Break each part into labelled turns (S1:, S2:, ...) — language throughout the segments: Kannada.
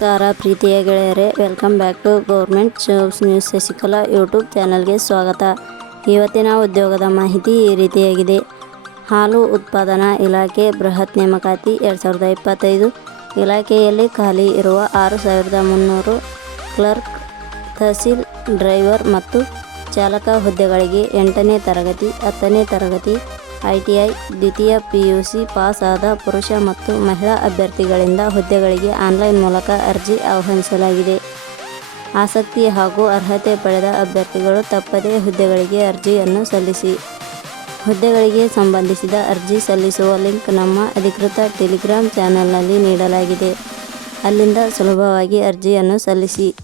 S1: ನಮಸ್ಕಾರ ಪ್ರೀತಿಯ ಗೆಳೆಯರೆ welcome back to government jobs news Shashikala YouTube ಚಾನಲ್ಗೆ ಸ್ವಾಗತ. ಇವತ್ತಿನ ಉದ್ಯೋಗದ ಮಾಹಿತಿ ಈ ರೀತಿಯಾಗಿದೆ. ಹಾಲು ಉತ್ಪಾದನಾ ಇಲಾಖೆ ಬೃಹತ್ ನೇಮಕಾತಿ ಎರಡು ಸಾವಿರದ ಇಪ್ಪತ್ತೈದು ಇಲಾಖೆಯಲ್ಲಿ ಖಾಲಿ ಇರುವ ಆರು ಸಾವಿರದ ಮುನ್ನೂರು ಕ್ಲರ್ಕ್, ತಹಸೀಲ್ ಡ್ರೈವರ್ ಮತ್ತು ಚಾಲಕ ಹುದ್ದೆಗಳಿಗೆ ಎಂಟನೇ ತರಗತಿ, ಹತ್ತನೇ ತರಗತಿ ಐ ಟಿ ಐ ದ್ವಿತೀಯ ಪಿಯುಸಿ ಪಾಸ್ ಆದ ಪುರುಷ ಮತ್ತು ಮಹಿಳಾ ಅಭ್ಯರ್ಥಿಗಳಿಂದ ಹುದ್ದೆಗಳಿಗೆ ಆನ್ಲೈನ್ ಮೂಲಕ ಅರ್ಜಿ ಆಹ್ವಾನಿಸಲಾಗಿದೆ. ಆಸಕ್ತಿ ಹಾಗೂ ಅರ್ಹತೆ ಪಡೆದ ಅಭ್ಯರ್ಥಿಗಳು ತಪ್ಪದೇ ಹುದ್ದೆಗಳಿಗೆ ಅರ್ಜಿಯನ್ನು ಸಲ್ಲಿಸಿ. ಹುದ್ದೆಗಳಿಗೆ ಸಂಬಂಧಿಸಿದ ಅರ್ಜಿ ಸಲ್ಲಿಸುವ ಲಿಂಕ್ ನಮ್ಮ ಅಧಿಕೃತ ಟೆಲಿಗ್ರಾಮ್ ಚಾನೆಲ್ನಲ್ಲಿ ನೀಡಲಾಗಿದೆ. ಅಲ್ಲಿಂದ ಸುಲಭವಾಗಿ ಅರ್ಜಿಯನ್ನು ಸಲ್ಲಿಸಿ.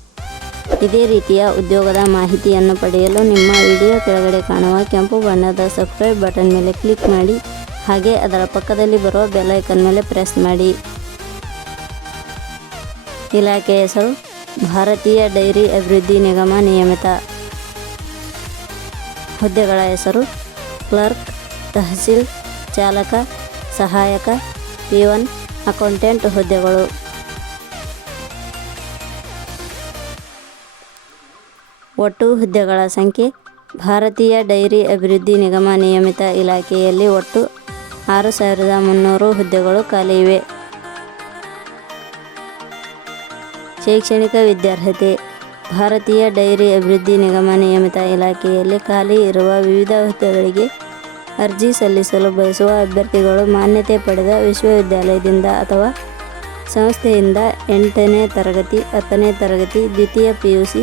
S1: ಇದೇ ರೀತಿಯ ಉದ್ಯೋಗದ ಮಾಹಿತಿಯನ್ನು ಪಡೆಯಲು ನಿಮ್ಮ ವಿಡಿಯೋ ಕೆಳಗಡೆ ಕಾಣುವ ಕೆಂಪು ಬಣ್ಣದ ಸಬ್ಸ್ಕ್ರೈಬ್ ಬಟನ್ ಮೇಲೆ ಕ್ಲಿಕ್ ಮಾಡಿ, ಹಾಗೆ ಅದರ ಪಕ್ಕದಲ್ಲಿ ಬರುವ ಬೆಲ್ ಐಕನ್ ಮೇಲೆ ಪ್ರೆಸ್ ಮಾಡಿ. ಇಲಾಖೆ ಹೆಸರು, ಭಾರತೀಯ ಡೈರಿ ಅಭಿವೃದ್ಧಿ ನಿಗಮ ನಿಯಮಿತ. ಹುದ್ದೆಗಳ ಹೆಸರು, ಕ್ಲರ್ಕ್, ತಹಸೀಲ್, ಚಾಲಕ, ಸಹಾಯಕ ಪಿ ಒನ್ ಅಕೌಂಟೆಂಟ್ ಹುದ್ದೆಗಳು. ಒಟ್ಟು ಹುದ್ದೆಗಳ ಸಂಖ್ಯೆ, ಭಾರತೀಯ ಡೈರಿ ಅಭಿವೃದ್ಧಿ ನಿಗಮ ನಿಯಮಿತ ಇಲಾಖೆಯಲ್ಲಿ ಒಟ್ಟು ಆರು ಸಾವಿರದ ಮುನ್ನೂರು ಹುದ್ದೆಗಳು ಖಾಲಿ ಇವೆ. ಶೈಕ್ಷಣಿಕ ವಿದ್ಯಾರ್ಹತೆ, ಭಾರತೀಯ ಡೈರಿ ಅಭಿವೃದ್ಧಿ ನಿಗಮ ನಿಯಮಿತ ಇಲಾಖೆಯಲ್ಲಿ ಖಾಲಿ ಇರುವ ವಿವಿಧ ಹುದ್ದೆಗಳಿಗೆ ಅರ್ಜಿ ಸಲ್ಲಿಸಲು ಬಯಸುವ ಅಭ್ಯರ್ಥಿಗಳು ಮಾನ್ಯತೆ ಪಡೆದ ವಿಶ್ವವಿದ್ಯಾಲಯದಿಂದ ಅಥವಾ ಸಂಸ್ಥೆಯಿಂದ ಎಂಟನೇ ತರಗತಿ, ಹತ್ತನೇ ತರಗತಿ, ದ್ವಿತೀಯ ಪಿ ಯು ಸಿ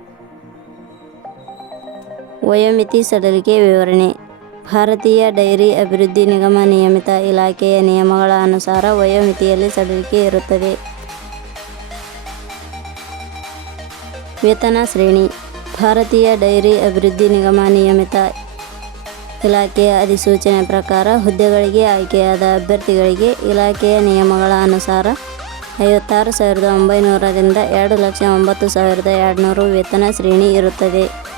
S1: ವಯೋಮಿತಿ ಸಡಿಲಿಕೆ ವಿವರಣೆ. ಭಾರತೀಯ ಡೈರಿ ಅಭಿವೃದ್ಧಿ ನಿಗಮ ನಿಯಮಿತ ಇಲಾಖೆಯ ನಿಯಮಗಳ ಅನುಸಾರ ವಯೋಮಿತಿಯಲ್ಲಿ ಸಡಿಲಿಕೆ ಇರುತ್ತದೆ. ವೇತನ ಶ್ರೇಣಿ. ಭಾರತೀಯ ಡೈರಿ ಅಭಿವೃದ್ಧಿ ನಿಗಮ ನಿಯಮಿತ ಇಲಾಖೆಯ ಅಧಿಸೂಚನೆ ಪ್ರಕಾರ ಹುದ್ದೆಗಳಿಗೆ ಆಯ್ಕೆಯಾದ ಅಭ್ಯರ್ಥಿಗಳಿಗೆ ಇಲಾಖೆಯ ನಿಯಮಗಳ ಅನುಸಾರ ಐವತ್ತಾರು ಸಾವಿರದ ಒಂಬೈನೂರರಿಂದ ಎರಡು ಲಕ್ಷ ಒಂಬತ್ತು ಸಾವಿರದ ಎರಡುನೂರು ವೇತನ ಶ್ರೇಣಿ ಇರುತ್ತದೆ.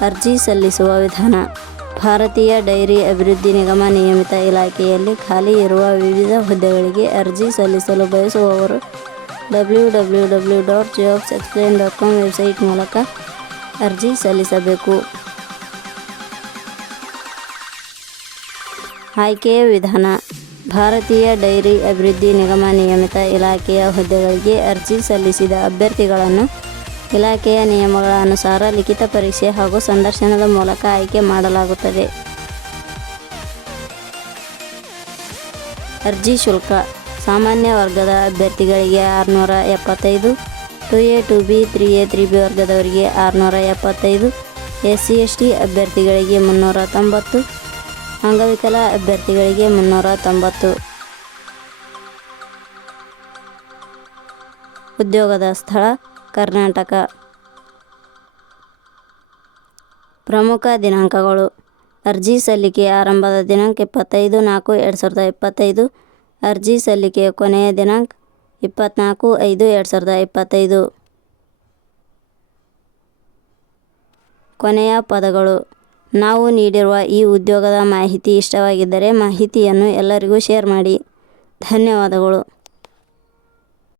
S1: ಅರ್ಜಿ ಸಲ್ಲಿಸುವ ವಿಧಾನ. ಭಾರತೀಯ ಡೈರಿ ಅಭಿವೃದ್ಧಿ ನಿಗಮ ನಿಯಮಿತ ಇಲಾಖೆಯಲ್ಲಿ ಖಾಲಿ ಇರುವ ವಿವಿಧ ಹುದ್ದೆಗಳಿಗೆ ಅರ್ಜಿ ಸಲ್ಲಿಸಲು ಬಯಸುವವರು W W W dot explain dot com website ಮೂಲಕ ಅರ್ಜಿ ಸಲ್ಲಿಸಬೇಕು. ಆಯ್ಕೆಯ ವಿಧಾನ. ಭಾರತೀಯ ಡೈರಿ ಅಭಿವೃದ್ಧಿ ನಿಗಮ ನಿಯಮಿತ ಇಲಾಖೆಯ ಹುದ್ದೆಗಳಿಗೆ ಅರ್ಜಿ ಸಲ್ಲಿಸಿದ ಅಭ್ಯರ್ಥಿಗಳನ್ನು ಇಲಾಖೆಯ ನಿಯಮಗಳ ಅನುಸಾರ ಲಿಖಿತ ಪರೀಕ್ಷೆ ಹಾಗೂ ಸಂದರ್ಶನದ ಮೂಲಕ ಆಯ್ಕೆ ಮಾಡಲಾಗುತ್ತದೆ. ಅರ್ಜಿ ಶುಲ್ಕ. ಸಾಮಾನ್ಯ ವರ್ಗದ ಅಭ್ಯರ್ಥಿಗಳಿಗೆ ಆರುನೂರ ಎಪ್ಪತ್ತೈದು two A two B three A three B ವರ್ಗದವರಿಗೆ ಆರುನೂರ ಎಪ್ಪತ್ತೈದು ಎಸ್ ಸಿ ಎಸ್ ಟಿ ಅಭ್ಯರ್ಥಿಗಳಿಗೆ ಮುನ್ನೂರ ತೊಂಬತ್ತು, ಅಂಗವಿಕಲ ಅಭ್ಯರ್ಥಿಗಳಿಗೆ ಮುನ್ನೂರ ತೊಂಬತ್ತು. ಉದ್ಯೋಗದ ಸ್ಥಳ. ಕರ್ನಾಟಕ. ಪ್ರಮುಖ ದಿನಾಂಕಗಳು. ಅರ್ಜಿ ಸಲ್ಲಿಕೆ ಆರಂಭದ ದಿನಾಂಕ ಇಪ್ಪತ್ತೈದು ನಾಲ್ಕು ಎರಡು ಸಾವಿರದ ಇಪ್ಪತ್ತೈದು. ಅರ್ಜಿ ಸಲ್ಲಿಕೆಯ ಕೊನೆಯ ದಿನಾಂಕ ಇಪ್ಪತ್ತ್ನಾಲ್ಕು ಐದು ಎರಡು ಸಾವಿರದ ಇಪ್ಪತ್ತೈದು. ಕೊನೆಯ ಪದಗಳು. ನಾವು ನೀಡಿರುವ ಈ ಉದ್ಯೋಗದ ಮಾಹಿತಿ ಇಷ್ಟವಾಗಿದ್ದರೆ ಮಾಹಿತಿಯನ್ನು ಎಲ್ಲರಿಗೂ ಶೇರ್ ಮಾಡಿ. ಧನ್ಯವಾದಗಳು.